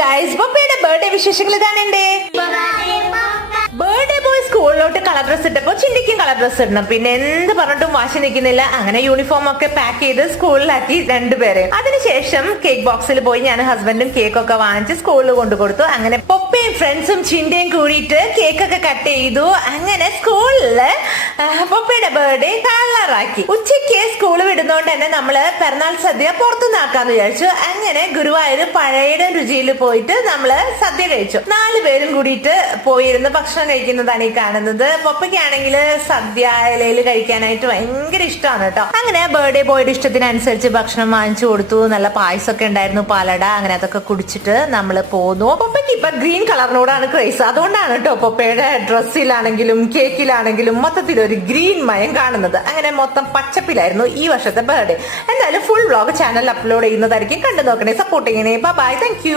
Guys, പപ്പയുടെ birthday വിശേഷങ്ങൾ ഇതാണെന്റെ birthday boy സ്കൂളിലോട്ട് കളർ ഡ്രസ് ഇട്ടപ്പോ ചിന്തിക്കും കളർ ഡ്രസ് ഇടണം. പിന്നെ എന്ത് പറഞ്ഞിട്ടും വാശി നിൽക്കുന്നില്ല. അങ്ങനെ യൂണിഫോം ഒക്കെ പാക്ക് ചെയ്ത് സ്കൂളിലാക്കി രണ്ടുപേരെ. അതിനുശേഷം കേക്ക് ബോക്സിൽ പോയി ഞാൻ ഹസ്ബൻഡും കേക്കൊക്കെ വാങ്ങിച്ച് സ്കൂളിൽ കൊണ്ടുകൊടുത്തു. അങ്ങനെ പൊപ്പയും ഫ്രണ്ട്സും ചിന്തയും കൂടിയിട്ട് കേക്കൊക്കെ കട്ട് ചെയ്തു. അങ്ങനെ സ്കൂളില് പൊപ്പയുടെ ബർത്ത്ഡേ കളറാക്കി. ഉച്ചയ്ക്ക് സ്കൂൾ വിടുന്നോണ്ട് തന്നെ നമ്മള് പിറന്നാൾ സദ്യ പുറത്തുനിന്നാക്കാന്ന് വിചാരിച്ചു. അങ്ങനെ ഗുരുവായൂർ പഴയുടെ രുചിയിൽ പോയിട്ട് നമ്മള് സദ്യ കഴിച്ചു. 4 പേരും കൂടിയിട്ട് പോയിരുന്ന് ഭക്ഷണം കഴിക്കുന്നതാണ് ഈ കാണുന്നത്. പപ്പയ്ക്കാണെങ്കിൽ സദ്യ ഇലയിൽ കഴിക്കാനായിട്ട് ഭയങ്കര ഇഷ്ടമാണ് കേട്ടോ. അങ്ങനെ ബർത്ത്ഡേ ബോയുടെ ഇഷ്ടത്തിനനുസരിച്ച് ഭക്ഷണം വാങ്ങിച്ചു കൊടുത്തു. നല്ല പായസമൊക്കെ ഉണ്ടായിരുന്നു, പാലട. അങ്ങനെ അതൊക്കെ കുടിച്ചിട്ട് നമ്മൾ പോന്നു. പപ്പയ്ക്ക് ഇപ്പൊ ഗ്രീൻ കളറിനോടാണ് ക്രേസ്. അതുകൊണ്ടാണ് കേട്ടോ പപ്പയുടെ ഡ്രസ്സിലാണെങ്കിലും കേക്കിലാണെങ്കിലും മൊത്തത്തിൽ ഒരു ഗ്രീൻ മയം കാണുന്നത്. അങ്ങനെ മൊത്തം പച്ചപ്പിലായിരുന്നു ഈ വർഷത്തെ ബർത്ത്ഡേ. എന്തായാലും ഫുൾ വ്ലോഗ് ചാനൽ അപ്ലോഡ് ചെയ്യുന്നതായിരിക്കും. കണ്ടു നോക്കണേ, സപ്പോർട്ട് ചെയ്യണേ. Bye, thank U.